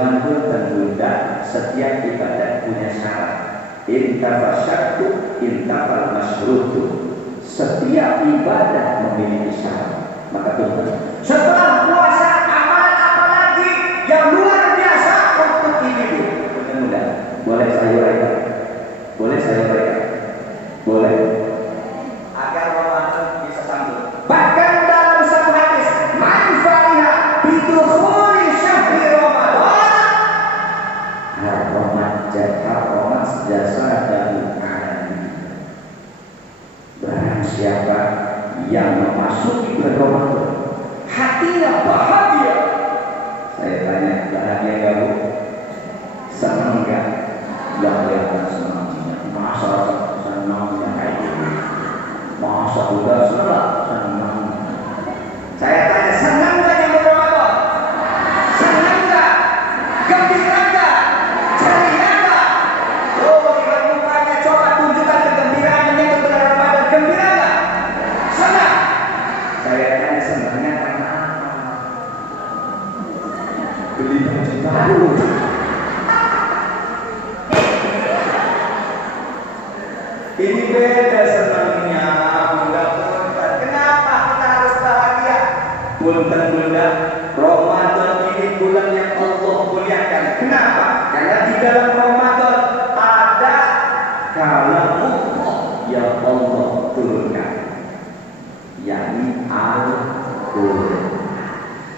Teman-teman dan bunda, setiap ibadah punya syarat. Intafal syartu, intafal masyrutu. Setiap ibadah memiliki syarat. Maka tunggu. Setelah puasa amal apa lagi yang luar biasa untuk individu? Teman-teman, boleh saya uraikan? Boleh saya uraikan? Boleh. Agar Ramadan bisa sambung. Bahkan dalam satu hadis, man fariha bidukhuli syahri Ramadan haramat jasa dan alami. Barang siapa yang memasuki bulan Ramadan hatinya bahagia. Saya tanya, bahagia enggak Bu? Senang enggak? Enggak kelihatan senangnya. Masa senangnya kayak gitu? Masa udah senang? Saya tanya, senang enggak yang Ramadan? Senang enggak? Gembira enggak? Ceria enggak? Oh, lihat mukanya, coba tunjukkan kegembiraan yang bulan Ramadan. Gembira enggak? Senang? Saya tanya, senangnya karena apa? Beli baju baru. Ini beda senangnya, punten. Kenapa kita harus bahagia? Punten bunda, Ramadan ini bulan yang Allah muliakan. Kenapa? Karena di dalam Ramadan ada kalamullah yang Allah turunkan, yakni Al-Quran.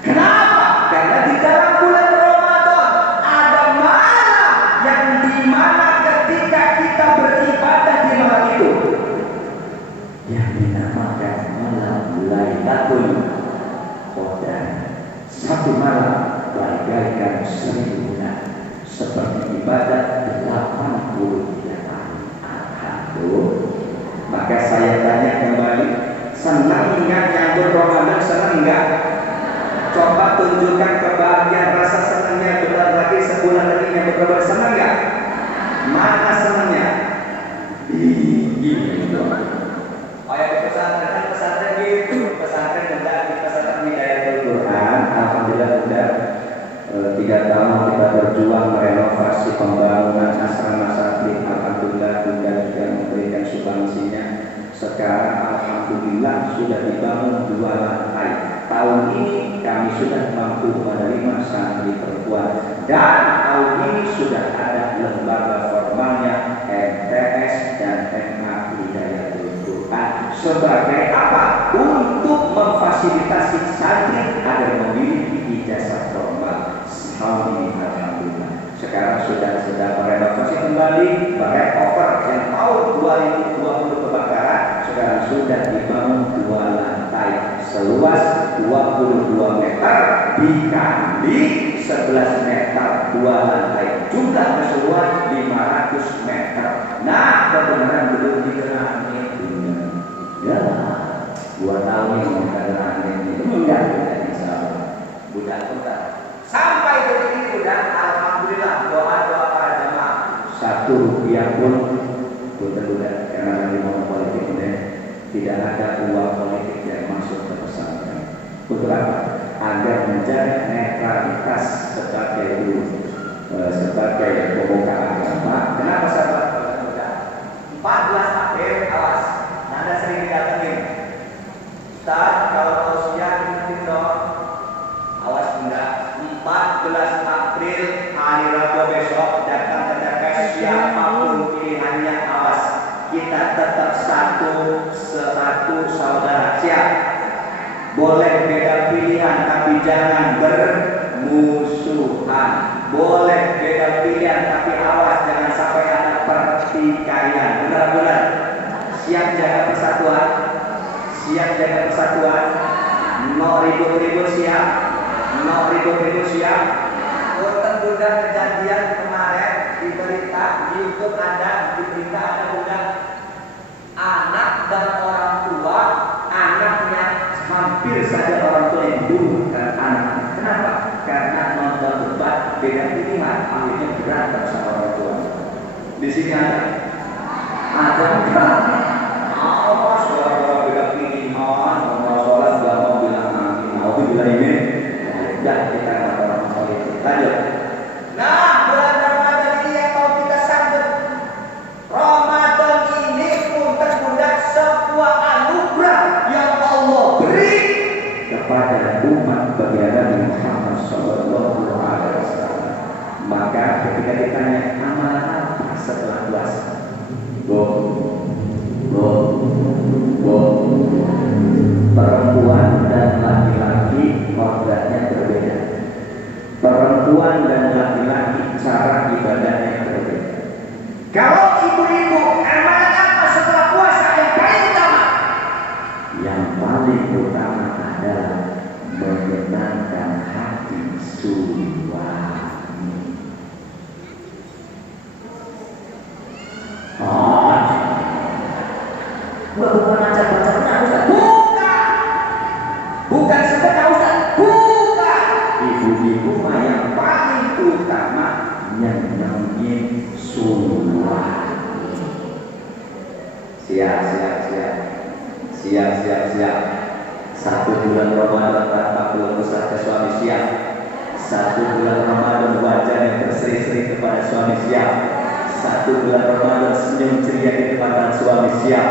Kenapa? Karena di dalam bulan Ramadan ada malam yang dimana ketika kita beribadah di malam itu yang dinamakan malam Lailatul Qadar. Satu malam bagaikan 1000 bulan, seperti ibadah 88. Alhamdulillah. Maka saya tanya kembali, senang enggak nyambut Ramadan? Senang enggak? Coba tunjukkan kebahagiaan, rasa senangnya. Bentar lagi, sebulan lagi nyambut Ramadan. Senang enggak? Mana senangnya? Gitu. Oh ya, di pesantren gitu. Pesantren bunda, di pesantren Hidayatul Quran. Alhamdulillah bunda, 3 tahun kita berjuang merenovasi pembangunan asrama santri. Alhamdulillah bunda juga memberikan sumbangsinya. Sekarang alhamdulillah sudah dibangun 2 lantai. Tahun ini kami sudah mampu menerima santri perempuan, dan tahun ini sudah ada lembaga formalnya MTS dan MA Hidayatul Quran. Sebagai apa? Untuk memfasilitasi santri agar memiliki ijazah formal. Tahun ini alhamdulillah. Sekarang sudah merenovasi kembali, makeover yang tahun 2020 kebakaran. Sekarang sudah dibangun 2 lantai seluas 22 meter dikali 11 meter, 2 lantai, jumlah keseluruhan 500 meter. Nah, kebenaran belum digerakkan ya, 2 tahun ini mengerakkan itu enggak insya budak kita sampai detik ini budak. Alhamdulillah, doa para jemaah 1 rupiah pun budak karena nanti mau politik ini tidak ada uang politik yang masuk ke pesantren. Untuk apa? Agar menjaga netralitas sebagai pemuka agama. Kenapa sahabat? 14 April awas. Anda sering didatengin. Ustaz, kalau tausiah ingetin dong. Awas bunda. 14 April hari Rabu besok datang ke TPS siapapun pilihannya, awas. Kita tetap satu saudara. Siap? Boleh beda pilihan tapi jangan bermusuhan. Boleh beda pilihan tapi awas jangan sampai ada pertikaian. Benar-benar. Siap jaga persatuan? Siap jaga persatuan? No ribut-ribut siap? No ribut-ribut siap? Punten bunda, kejadian kemarin di berita di YouTube ada, di berita ada bunda, anak dan orang tua, anaknya hampir saja orang tua yang bunuh anak. Kenapa? Karena nonton debat beda pilihan, akhirnya berantem sama orang tua. Di sini ada enggak? Awas orang beda pilihan, mau sholat nggak mau bilang amin, mau bilang ini. Dan kita nggak orang politik. Lanjut. Siap. 1 bulan Ramadan tanpa keluh kesah ke suami siap. 1 bulan Ramadan wajah yang berseri-seri kepada suami siap. 1 bulan Ramadan senyum ceria di depan suami siap.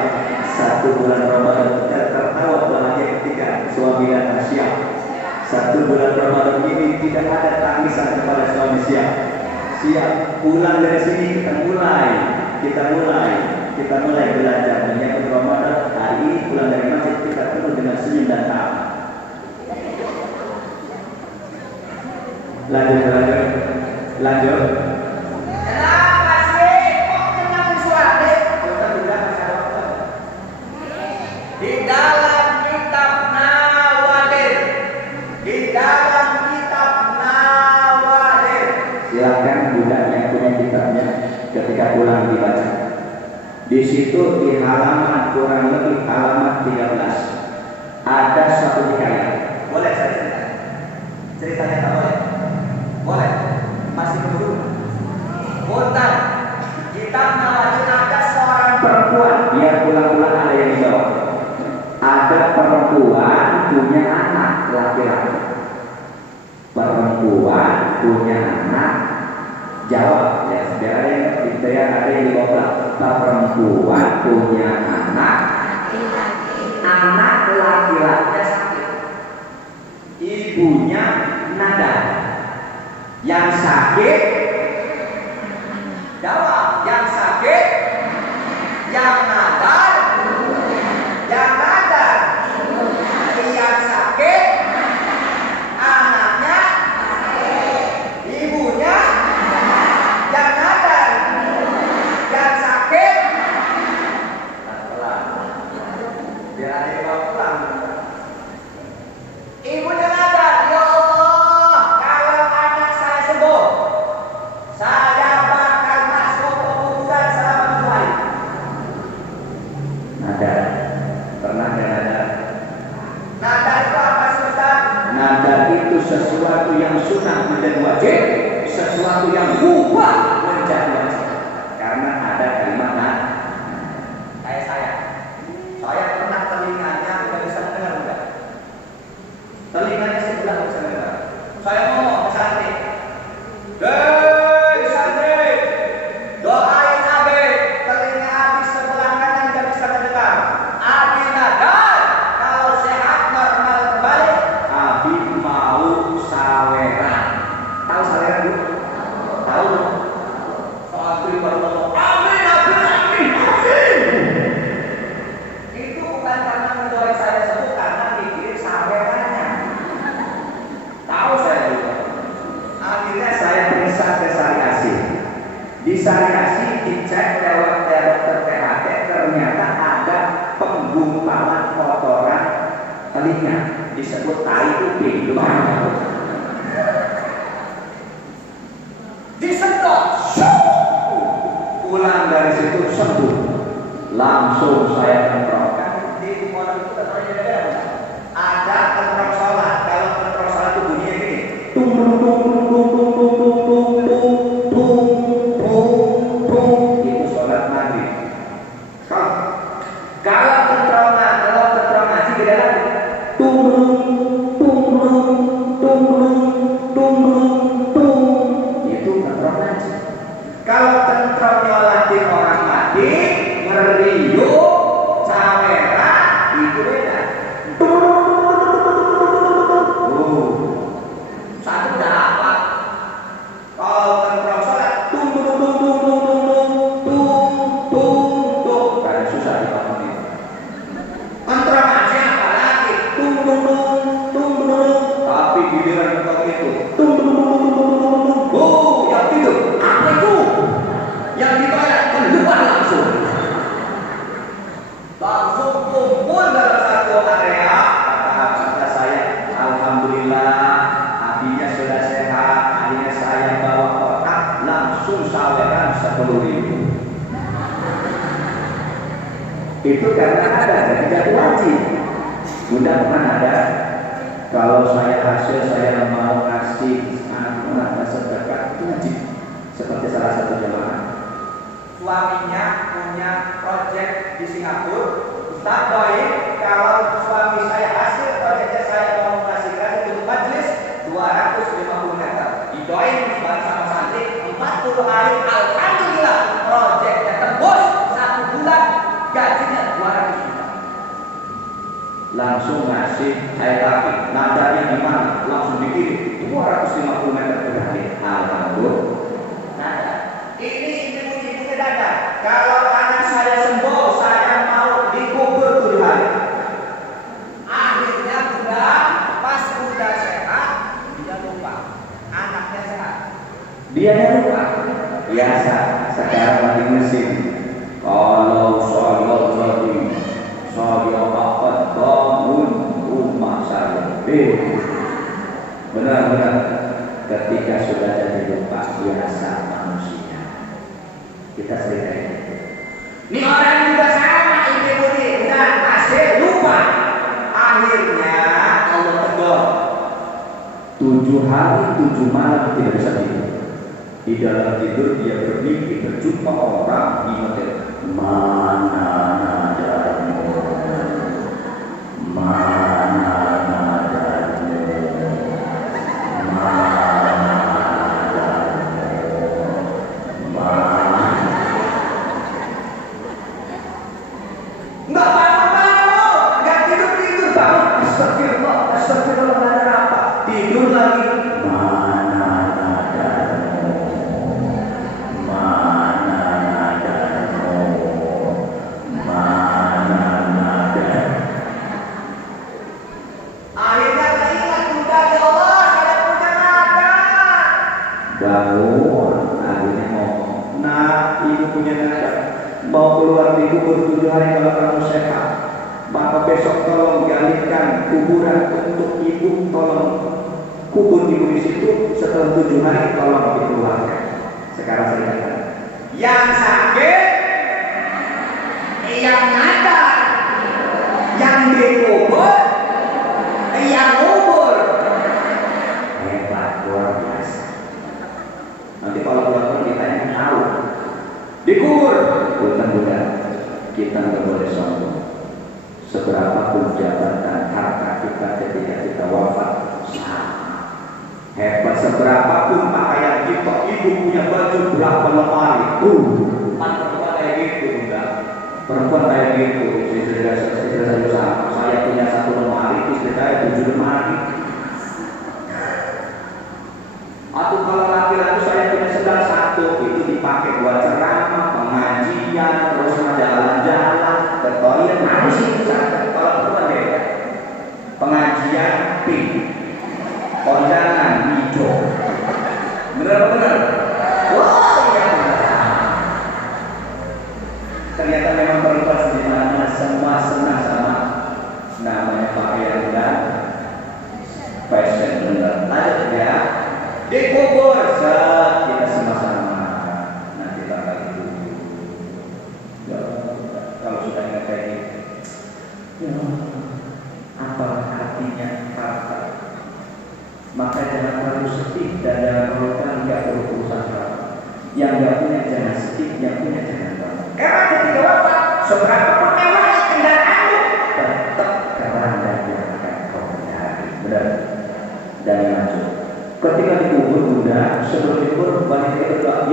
1 bulan Ramadan kita tertawa bahagia ketika suami datang siap. 1 bulan Ramadan ini tidak ada tangisan kepada suami siap. Pulang dari sini kita mulai belajar menyambut Ramadan. Hari ini pulang dari masjid kita penuh dengan senyum dan tawa. Lanjut. Kenapa sih kok tenang suami? Di dalam kitab Nawadir. Silakan budak yang punya kitabnya ketika pulang dibaca. Di situ di halaman kurang lebih halaman 13 ada suatu hikayat. Boleh saya cerita? Ceritanya tak boleh? Boleh? Masih dulu? Bukan. Kitab Nawadir ada seorang Perempuan, biar pulang-pulang ada yang dijawab. Ada perempuan punya anak laki-laki. Perempuan punya anak, jawab ya, biar ada yang dijawab. Perempuan punya anak laki-laki sakit, ibunya nadar. Yang sakit jawab, yang sakit, yang nadar, yang sakit, anaknya, ibunya, yang nadar, yang sakit. biar ada yang bawa pulang. Ibunya nadar, ya Allah, kalau anak saya sembuh, saya bakal masuk ke kuburan selama 7 hari. Nadar, pernah ada nadar? Nadar itu apa sih Ustaz? Nadar itu sesuatu yang sunnah menjadi wajib, sesuatu yang mubah menjadi wajib. Karena ada kalimat nadar. Kayak saya pernah telinganya tidak bisa mendengar enggak? Telinganya sebelah bisa dengar. Saya ngomong ke santri, "Hei santri, doain Abi, telinga Abi sebelah kanan nggak bisa mendengar. Abi nadar, kalau sehat normal kembali." Abi mau saweran. Tahu saweran Bu? Tahu? Santri baru ngomong, "Amin." Itu bukan karena mendoain saya sembuh, karena mikirin sawerannya. Tahu saya juga. Akhirnya saya periksa ke Sariasi. Di Sariasi dicek lewat dokter THT, ternyata ada penggumpalan kotoran telinga, disebut tai kuping. Disedot. Pulang dari situ sembuh. Langsung saya tentromkan. Di pondok itu katanya ada tentrong sholat. Kalau tentrong sholat itu bunyinya gini. Tung tung tung tung tung tung tung tung tung tung tung tung. Itu sholat maghrib. Kalau tentrong ngaji beda lagi. Tung tung tung tung tung. Itu tentrong ngaji. Kalau tentrong nyolatin orang mati, ngeriuk, cawera, itu beda. Satu udah apa? Kalau tentrong sholat, tung tung tung tung tung tung tung tung tung. Karena susah dipahami. Tentrong ngaji apa lagi? Tung tung tung tung tung. Tapi giliran kau itu, tung tung tung tung tung tung. Oh, yang itu, apa itu? Yang dibayar keluar langsung. Langsung kumpul dalam satu area. Kata saya, alhamdulillah, abinya sudah sehat. Akhirnya saya bawa kotak, langsung saweran 10.000. Itu karena ada tidak wajib. Mudah-mudahan ada. Kalau saya hasil saya mau ngasih anak sedekah itu wajib. Seperti salah satu jemaah. Suaminya punya proyek di Singapura, Ustaz doain kalau suami saya hasil proyeknya saya mau mengasihkan untuk majelis 250 meter. Didoain bareng sama santri 40 hari, alhamdulillah proyeknya tembus 1 bulan gajinya 200 juta. Langsung ngasih saya tapi nadanya di mana? Langsung dikirim 250 meter per hari. Alhamdulillah. Nada. Ini ibu-ibunya dada. Kalau anak saya sembuh, saya mau dikubur 7 hari. Akhirnya pas bunda sehat, dia lupa anaknya sehat. Dia lupa. Biasa sekarang lagi mesin. Kalau saya akan bangun rumah saya. Benar-benar ketika sudah jadi lupa biasa manusia. Kita sering kayak gitu. Ini orang juga sama ibu ini, udah hasil lupa. Akhirnya Allah tegur. 7 hari 7 malam tidak bisa tidur. Di dalam tidur dia bermimpi berjumpa orang di hotel. Mana nadamu? Mana nadamu? Enggak bangun-bangun, enggak tidur-tidur bangun. Astagfirullah, astagfirullah, nada apa? Tidur lagi. Mana nadamu? Mana nadamu? Mana nadamu? Akhirnya teringat bunda, ya Allah, saya punya nada. Bangun, akhirnya ngomong. Nah, ibu punya nada. Mau keluar di kubur 7 hari kalau kamu sehat. Maka besok tolong galikan kuburan untuk ibu, tolong kubur ibu di situ. Setelah 7 hari tolong dikeluarkan. Sekarang saya katakan, Yang sakit, yang nada, yang dikubur, yang ngubur. hebat luar biasa. Nanti kalau keluar ditanya tahu. Dikubur, bukan kita nggak boleh sombong. Seberapa pun jabatan harta kita ketika kita wafat sama. Hebat seberapa pun pakaian kita, ibu punya baju berapa lemari. Perempuan kayak gitu enggak? Perempuan kayak gitu. Istri saya sama. Saya punya 1 lemari, istri saya 7 lemari. Atau kalau laki-laki saya punya sedang 1 itu dipakai buat ceramah, pengajian, terus jalan-jalan, ke toilet, harus itu saja. Kalau perempuan beda. Pengajian pink, kondangan hijau. Benar-benar. Wah, iya benar. Ternyata memang perempuan di mana semua senang sama namanya pakaian dan fashion benar. Lanjut ya. Dikubur saat kita sama-sama nanti bakal itu. Ya, kalau sudah ingat kayak gitu, ya, apa artinya harta? Maka jangan terlalu sedih dan jangan terlalu nggak berurusan harta. Yang nggak punya jangan sedih, yang punya jangan bangga. Karena ketika wafat, seberapa mewah kendaraanmu? Tetap keranda yang akan kau cari. Benar. Dan lanjut. Ketika dikubur bunda, sebelum dikubur banyak yang berdoa,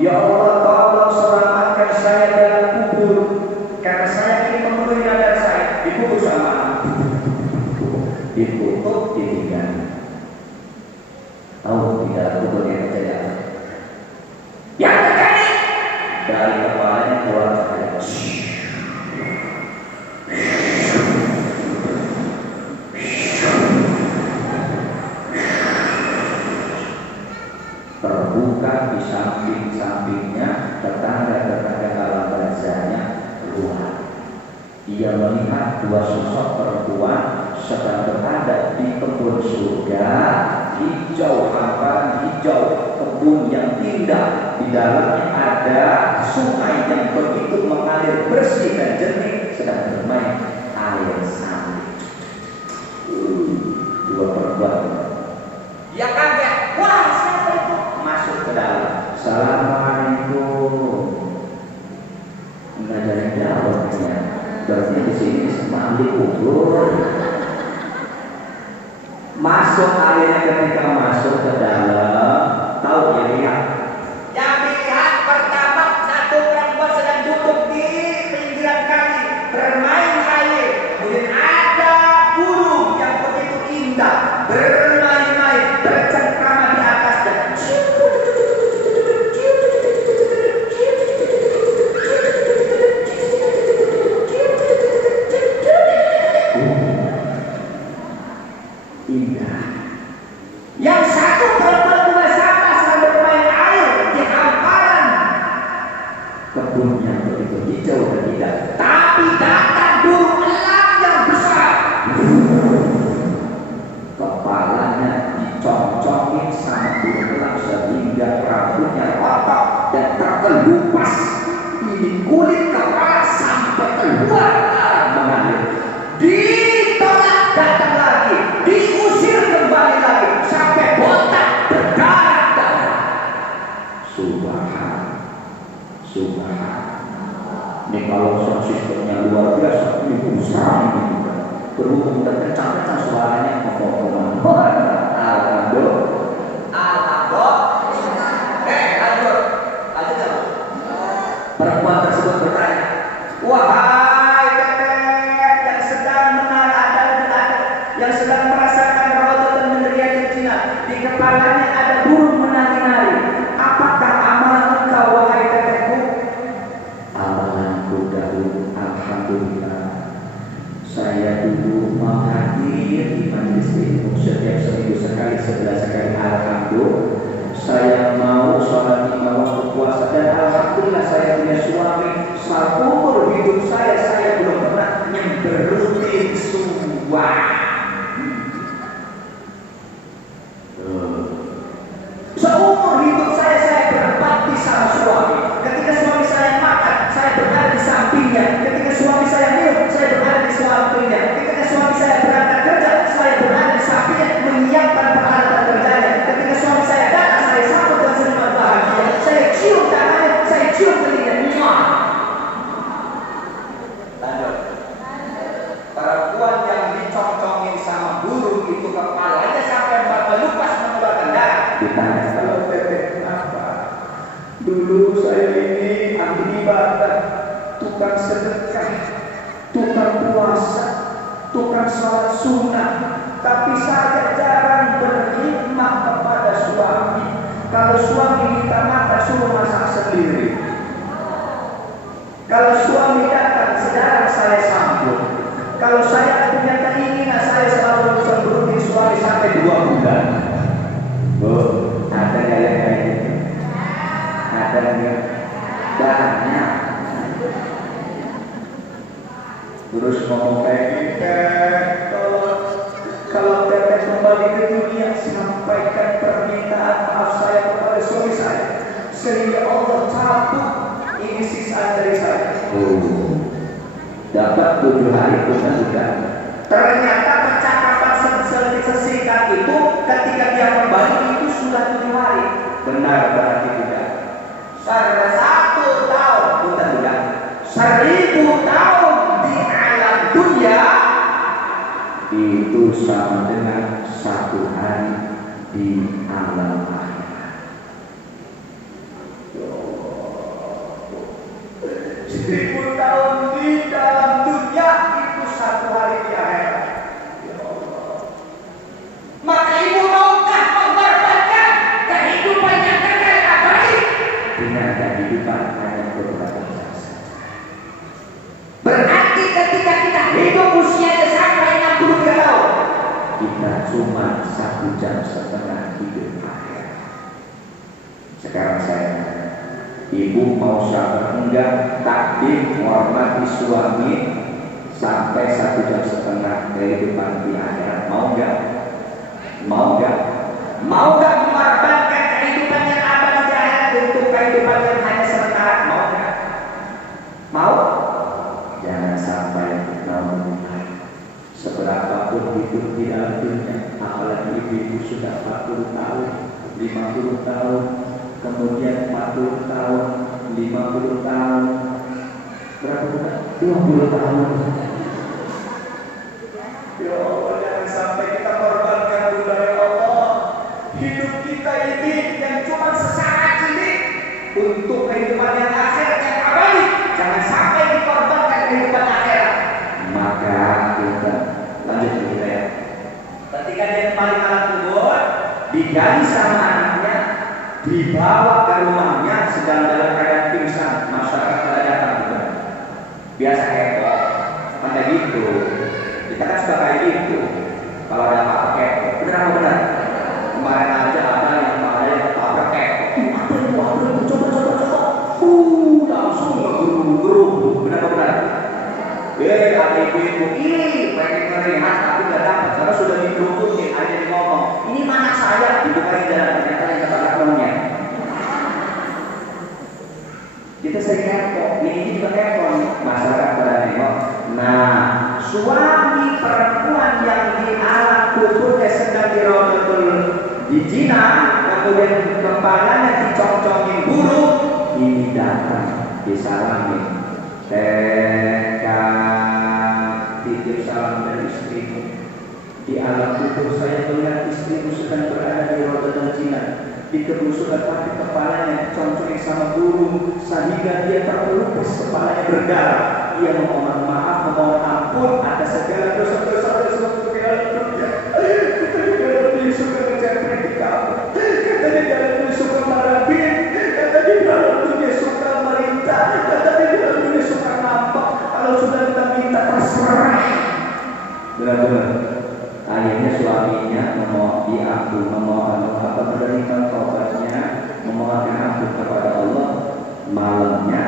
ya Allah, tolong selamatkan saya dalam kubur, karena saya ingin memenuhi nadar saya. Dikubur sama ditutup ditinggal. Tahu di dalam kubur yang terjadi apa? Yang terjadi dari kepalanya keluar cahaya. Terbuka di samping-sampingnya, tetangga-tetangga alam barzahnya keluar. Ia melihat 2 sosok perempuan sedang berada di kebun surga, hijau, hamparan hijau, kebun yang indah. Di dalamnya ada sungai yang begitu mengalir bersih dan jernih, sedang bermain air sari. 2 perempuan. Ya kaget. Wah, siapa itu? Masuk ke dalam. Assalamualaikum. Enggak jawabnya. Berarti di sini semua dikubur. Masuk airnya, ketika masuk ke dalam, tahu ya lihat. Yang dilihat pertama satu perempuan sedang duduk di pinggiran kali bermain air. Kemudian ada burung yang begitu indah bermain-main bercengkrama di atas dan Indah. yang satu perempuan juga sama sedang bermain air di hamparan Kebunnya begitu hijau dan indah. tapi datang burung elang yang besar. Kepalanya dicongcongin sama burung elang sehingga rambutnya rontok dan terkelupas. Ini kulit kepala sampai keluar darah mengalir. Ditolak datang lagi, diusir kembali lagi sampai botak berdarah-darah. Subhan. Ini kalau sound sistemnya luar biasa, ini besar ini. Berhubung dan kencang-kencang suaranya ngomong-ngomong. Lanjut. Perempuan tersebut bertanya, Wahai bebek yang sedang yang sedang merasakan rawat dan meneriak kejinan, di kepalanya ada burung menari-nari. Apakah amalan engkau, wahai bebekku? amalanku dahulu, alhamdulillah. Saya dulu mau hadir di majelis ilmu setiap seminggu sekali, 11 kali, alhamdulillah. Saya mau sholat 5 waktu puasa dan alhamdulillah saya punya suami. Seumur hidup saya belum pernah yang berutin suah. Seumur hidup saya berbakti sama suami. Ketika suami saya makan, saya berada di sampingnya. Ketika suami saya minum, saya berada di sampingnya. Ketika suami saya berangkat kerja, saya berada di sampingnya menyiapkan peralatan kerjanya. Ketika suami saya datang, saya sambut dengan senyuman bahagia. Saya cium tangannya, saya cium telinganya. Lanjut. Perempuan yang dicongcongin sama burung itu kepalanya sampai melupas mengeluarkan darah. Ditanya, kalau bebek kenapa? Dulu saya ini ahli ibadah, tukang sedekah, tukang puasa, tukang sholat sunnah, tapi saya jarang berkhidmat kepada suami. Kalau suami minta makan, suruh masak sendiri. Kalau suami datang, sedang saya sambut. Kalau saya punya keinginan, saya selalu bisa berutin suami sampai 2 bulan. Oh, ada yang kayak gitu? Ada yang banyak. Terus ngomong kayak gitu. Kalau teteh kembali ke dunia, sampaikan permintaan maaf saya kepada suami saya, sehingga Allah cabut ini sisa dari saya. Oh, dapat 7 hari bukan juga. Ternyata percakapan sesingkat itu ketika dia kembali itu sudah 7 hari. Benar berarti tidak? 1 tahun, Bukan tidak. 1000 tahun di alam dunia Itu sama dengan 1 hari di alam akhirat. 1000 tahun di dalam dunia itu 1 hari di akhirat. Maka ibu maukah mengorbankan kehidupan yang kekal abadi Dengan kehidupan hanya beberapa jam saja. Berarti ketika kita hidup usianya sampai 63 tahun, Kita cuma 1,5 jam hidup akhirat. Sekarang saya tanya, ibu mau sabar enggak takdim menghormati suami sampai 1,5 jam kehidupan di akhirat? Mau enggak? Mau enggak? mau gak mengorbankan kehidupan yang abadi di akhirat untuk kehidupan yang hanya sementara? Mau gak? Mau? Jangan sampai namun seberapapun hidup di dalam dunia, apalagi ibu sudah 40 tahun, 50 tahun, kemudian 40 tahun, 50 tahun, Berapa bulan? 20 tahun. Ya Allah, jangan sampai kita korbankan dulu ya Allah. Hidup kita ini yang cuma sesaat ini untuk kehidupan yang akhirat yang abadi. Jangan sampai dikorbankan kehidupan akhirat. Maka kita lanjut kita ya. Ketika dia kembali ke alam kubur, digali sama anaknya, dibawa ke rumahnya sedang dalam keadaan pingsan. Masyarakat pada datang juga. Biasa heboh, pada gitu. Kita kan suka kayak gitu. Kalau ada apa-apa kepo, benar apa benar? Kemarin aja ada yang apa kepo. Apa itu? Coba. Langsung ngegeru-geru. Benar apa benar? Ada ibu-ibu, pengen ngelihat tapi nggak dapat karena sudah dikerututin. Ada yang ngomong, ini mana saya? Dibukain jalan, ternyata yang kata temannya. Kita sering kepo, ini juga kepo nih. Masyarakat pada nengok. Nah, suami perempuan yang di alam kuburnya sedang di Cina, kemudian kepalanya dicong-congin burung, ini datang disalami. Titip salam dari istrimu. Di alam kubur saya melihat istrimu sedang berada di roda Cina. Dikerusukan tapi kepalanya dicongcongin sama burung sehingga dia terlupis, kepalanya berdarah. Dia memohon maaf, memohon ampun atas segala dosa-dosa segala dunia. Katanya dia suka ngejepret di kamu. Katanya dia suka marabin. Katanya dia suka merintah. Katanya dia suka nampak. Kalau sudah kita minta terserah. Benar-benar. Akhirnya suaminya memohon diampun, memohon menerima taubatnya, memohonkan ampun kepada Allah. Malamnya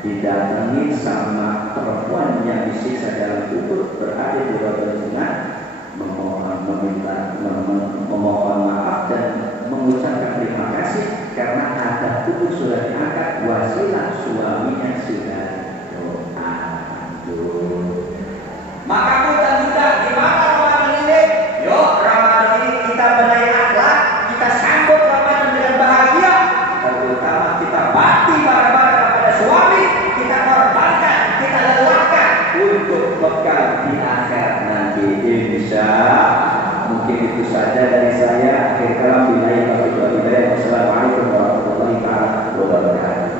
didatangi sama perempuan yang disiksa dalam kubur berada di roda Cina, memohon maaf dan mengucapkan terima kasih karena ada kubur sudah diangkat, wasilah suaminya sudah doa. Maka kita juga gimana Ramadan ini? Yuk Ramadan ini kita benahi akhlak, kita sambut Ramadan dengan bahagia. Terutama kita bakti bareng-bareng kepada suami, kita korbankan, kita lelahkan untuk bekal di akhirat nanti. Insya mungkin itu saja dari saya. Akhir kalam billahi taufiq wal hidayah. Wassalamualaikum warahmatullahi wabarakatuh.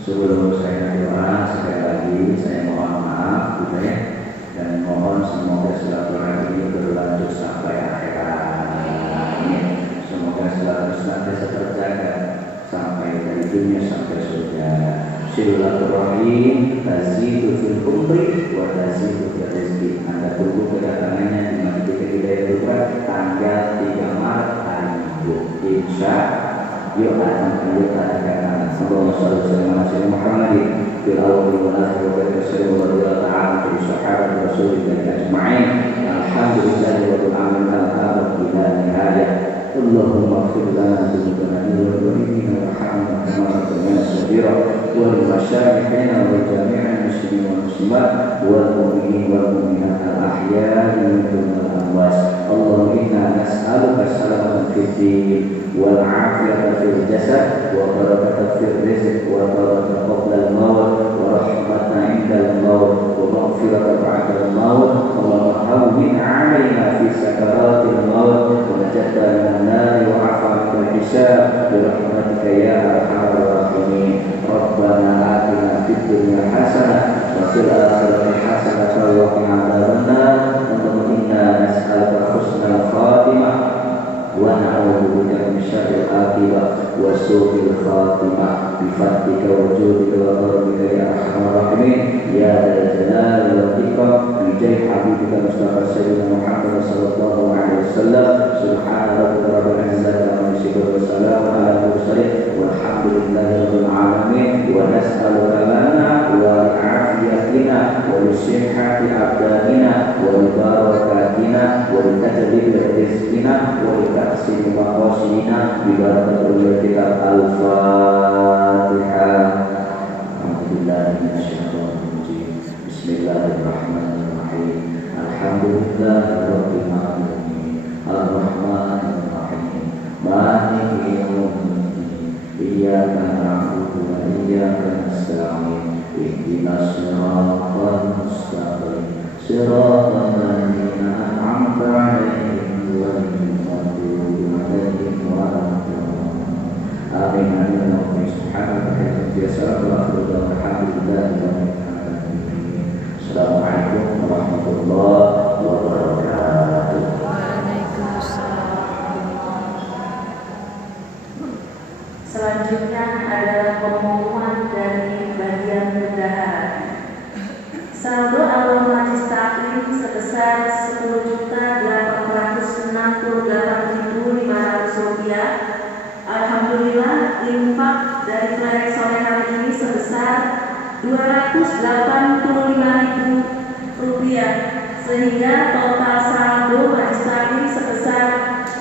Sebelum saya doa, sekali lagi saya mohon maaf gitu ya, dan mohon semoga silaturahmi ini berlanjut sampai akhirat. Semoga selalu senantiasa terjaga sampai dari dunia sampai surga. Silaturahmi tazidu fil umri wa tazidu fil rizqi. Anda tunggu kedatangannya di Masjid Hidayah Putra tanggal 3 Maret hari Minggu. Insya yuk akan adakan Allahumma shalli ala sayyidina Muhammadin fil awwal wal akhir wa sallallahu alaihi ta'ala fi sahabat rasulillah ajma'in. Alhamdulillahi rabbil alamin al-abad bila nihayah. Allahumma ighfir lana dhunubana wa dhunubi warhamna kama rabbana saghira wa lil masyayikhina wa jami'il muslimin wal muslimat wal mu'minin wal mu'minat al ahya'i minhum wal amwat. Allahumma inna nas'aluka salamatan fid din wal 'afiyata fil jasad wa barakatan fil rizq wa barakatan qabla al maut wa rahmatan 'inda al maut wa maghfiratan ba'da al maut. Allahumma hawwin 'alaina fi sakaratil maut wa najatna minan nar wa 'afwa min hisab bi rahmatika ya arhamar rahimin. Rabbana atina fid dunya hasanah wa fil akhirati hasanah wa qina adzabannar. Allahumma inna nas'aluka husnal khatimah wa na'udzubika min syarril aqibah wa su'il khatimah bi fadlika wa judika wa karamika ya arhamar rahimin ya dzal jalali wal ikram bi jahi habibika Mustafa sayyidina Muhammad sallallahu alaihi wasallam. Subhana rabbika rabbil izzati amma yasifun wa salamun ala mursalin walhamdulillahi rabbil alamin. Wa nas'aluka lana wa li'afiyatina wa li sihhati abdanina wa li barakatina wa li tajlil rizqina wa li tahsin maqasidina bi barakatil kitab al-Fatihah. Alhamdulillahi minasyaitonir rajim. Bismillahirrahmanirrahim. Alhamdulillahi rabbil alamin. Ar-Rahmanir Rahim. Maliki yaumiddin. iyyaka na'budu wa iyyaka nasta'in ihdinas siratal mustaqim siratal ladzina an'amta 'alaihim ghairil maghdubi 'alaihim waladdallin. Amin amin ya rabbal subhanahu biasa wa akhiru alhamdulillahi rabbil alamin. Assalamualaikum warahmatullahi wabarakatuh. Selanjutnya adalah pengumuman dari bagian bendahara. Saldo awal majlis taklim sebesar Rp10.868.500. Alhamdulillah, infak dari Klerek sore hari ini sebesar Rp285.000, sehingga total saldo majlis taklim sebesar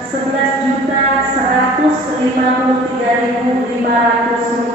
Rp11.153.500.